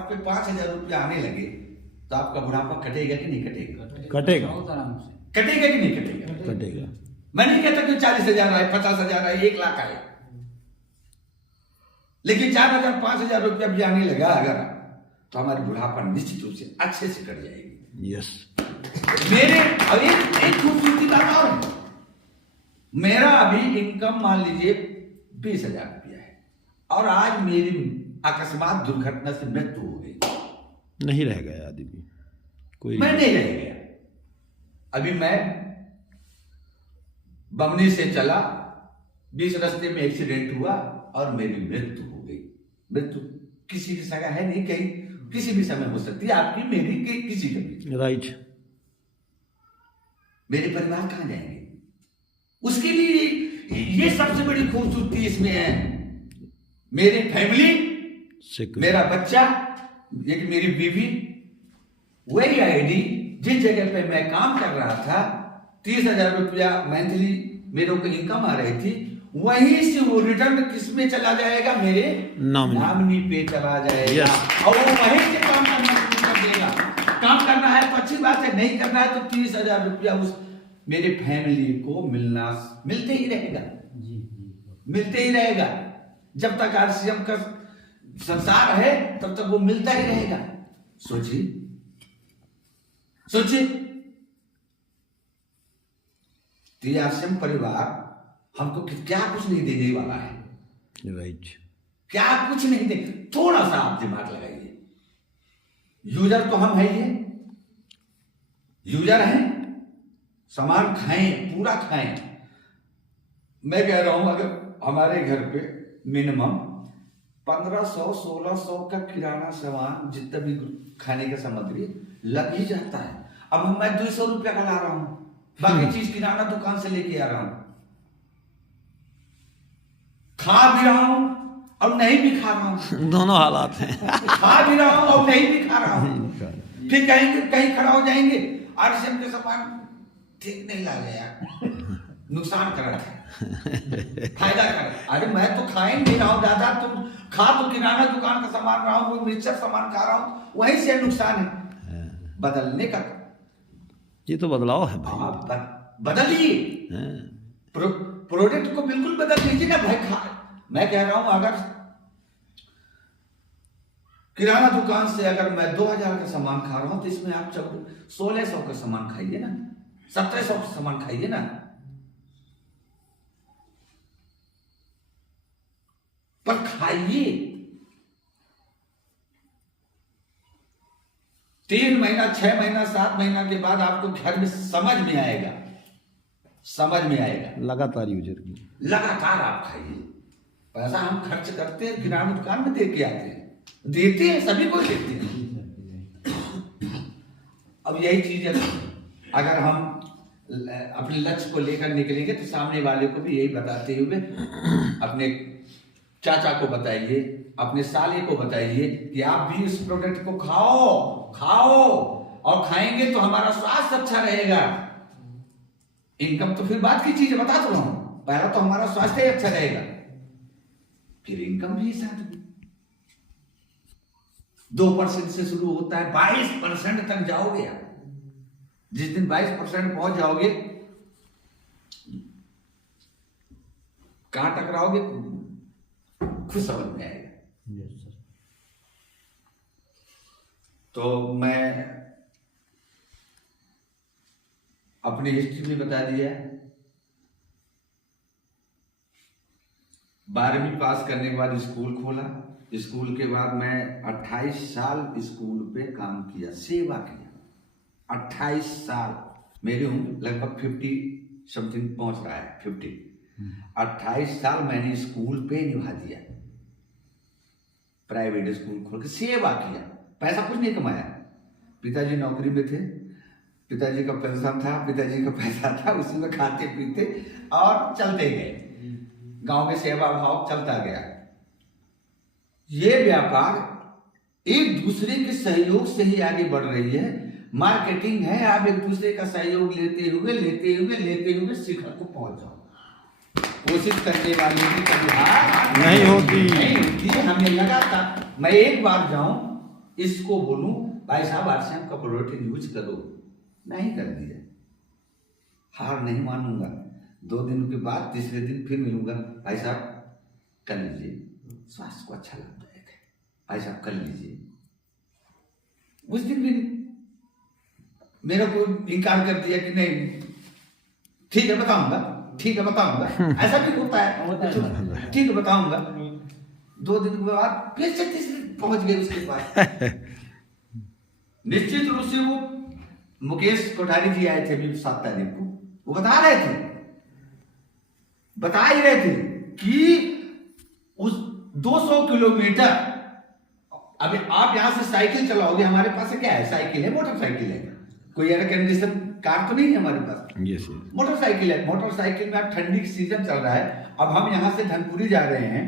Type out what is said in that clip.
पे 5,000 रुपया आने लगे तो आपका बुढ़ापा कटेगा कि नहीं कटेगा? कटेगा, बहुत आराम से कटेगा कि नहीं कटेगा? कटेगा। मैं नहीं कहता कि 40,000 आए, 50,000 आए, 1 लाख आए, लेकिन 4,000 5,000 रुपया भी आने लगा अगर, तो हमारी बुढ़ापा निश्चित रूप से अच्छे से कट जाएगी। यस। मेरे अब एक खूबसूरती बात और है, मेरा अभी इनकम मान लीजिए 20,000 रुपया है और आज मेरी अकस्मात दुर्घटना से मृत्यु हो गई, नहीं रह गया आदमी कोई, मैं नहीं रह गया। अभी मैं बमनी से चला, 20 रास्ते में एक्सीडेंट हुआ और मेरी मृत्यु हो गई। मृत्यु किसी की सगा है नहीं, कहीं किसी भी समय हो सकती है, आपकी मेरी किसी की भी। राइट। मेरे परिवार कहां जाएंगे? उसके लिए ये सबसे बड़ी खूबसूरती इसमें है, मेरी फैमिली, मेरा बच्चा, एक मेरी बीवी, वही आईडी जिस जगह पे मैं काम कर रहा था, 30,000 रुपया मंथली मेरे को इनकम आ रही थी, वहीं से वो रिटर्न किस में चला जाएगा? मेरे नामनी पे चला जाएगा। और वो वहीं से काम करना शुरू कर देगा। काम करना है तो अच्छी बात है, नहीं करना है तो 30,000 रुपया उस मेरे फैमिली को मिलते ही रहेगा, मिलते ही रहेगा। जब तक आरसीएम का संसार है तब तक वो मिलता ही रहेगा। सोचिए सोचिए, आरसीएम परिवार हमको क्या कुछ नहीं देने वाला है। राइट। क्या कुछ नहीं दे, थोड़ा सा आप दिमाग लगाइए। यूजर तो हम है ही, यूजर हैं, सामान खाएं, पूरा खाएं। मैं कह रहा हूं अगर हमारे घर पे मिनिमम 1500-1600 का किराना सामान, जितना भी खाने का सामग्री लग ही जाता है। अब मैं 200 रुपया का ला रहा हूं, बाकी चीज किराना दुकान से लेके आ रहा हूं, खा भी रहा हूं और नहीं भी खा रहा हूं। दोनों हालात हैं। खा भी रहा हूं और नहीं भी खा रहा हूं। फिर कहीं खड़ा हो जाएंगे, आरसीएम के सामान ठीक नहीं लगे यार, नुकसान कर रहा है, फायदा कर। अरे मैं तो खा ही नहीं रहा हूं दादा, तुम खा तो किराना दुकान का सामान रहा हूं, वो मिक्सर सामान खा रहा हूं, वहीं से नुकसान है। बदलने का ये तो बदलाव है भाई। बदलिए, प्रोडक्ट को बिल्कुल बदल दीजिए ना भाई। मैं कह रहा हूं अगर किराना दुकान से अगर मैं 2,000 का सामान खा रहा हूं तो इसमें आप 1,600 का सामान खाइए ना, 1,700 का सामान खाइए ना, पर खाइए। 3 महीना, 6 महीना, 7 महीना के बाद आपको घर में समझ में आएगा, समझ में आएगा। लगातार यूजर की, लगातार आप खाइए। पैसा हम खर्च करते हैं, किराना दुकान में दे के आते हैं, देते हैं, सभी को देते हैं। अब यही चीज अगर हम अपने लक्ष्य को लेकर निकलेंगे तो सामने वाले को भी यही बताते हुए अपने चाचा को बताइए, अपने साले को बताइए कि आप भी इस प्रोडक्ट को खाओ और खाएंगे तो हमारा स्वास्थ्य अच्छा रहेगा। इनकम तो फिर बात की चीज है, बता तो रहा हूं, पहला तो हमारा स्वास्थ्य ही अच्छा रहेगा, फिर इनकम भी साथ में। 2% से शुरू होता है, 22% तक जाओगे आप। जिस दिन 22% पहुंच जाओगे, कहां टकराओगे खुद समझ में आएगा। तो मैं अपनी हिस्ट्री भी बता दिया। 12वीं पास करने के बाद स्कूल खोला। स्कूल के बाद मैं 28 साल स्कूल पे काम किया, सेवा किया। 28 साल, मेरी उम्र लगभग 50 समथिंग पहुंच रहा है, 50। 28 साल मैंने स्कूल पे निभा दिया, प्राइवेट स्कूल खोल के सेवा किया। पैसा कुछ नहीं कमाया, पिताजी नौकरी में थे, पिताजी का पेंशन था, पिताजी का पैसा था, उसी में खाते पीते और चलते गए। गांव में सेवा भाव चलता गया। ये व्यापार एक दूसरे के सहयोग से ही आगे बढ़ रही है। मार्केटिंग है, आप एक दूसरे का सहयोग लेते हुए शिखर को पहुंच जाओ। कोशिश करने वाले की कभी हार नहीं होती। हमें लगा था मैं एक बार जाऊं इसको बोलूं भाई साहब आरसीएम का प्रोडक्ट यूज करो, नहीं कर दिया। हार नहीं मानूंगा, 2 दिन के बाद तीसरे दिन फिर मिलूंगा, भाई साहब कर लीजिए, स्वास्थ्य को अच्छा लाभदायक है, भाई साहब कर लीजिए। उस दिन भी मेरा को इनकार कर दिया कि नहीं ठीक है बताऊंगा, ठीक है बताऊंगा, ऐसा भी होता है, ठीक है बताऊंगा। 2 दिन के बाद फिर से तीसरे पहुंच गए उसके पास। निश्चित रूप से वो मुकेश कोठारी जी आए थे अभी 7 तारीख को, वो बता ही रहे थे कि उस 200 किलोमीटर, अभी आप यहां से साइकिल चलाओगे, हमारे पास क्या है, साइकिल है, मोटरसाइकिल है, कोई एयर कंडीशन कार तो नहीं है हमारे पास, मोटरसाइकिल है। मोटरसाइकिल में अब ठंडी सीजन चल रहा है, अब हम यहाँ से धनपुरी जा रहे हैं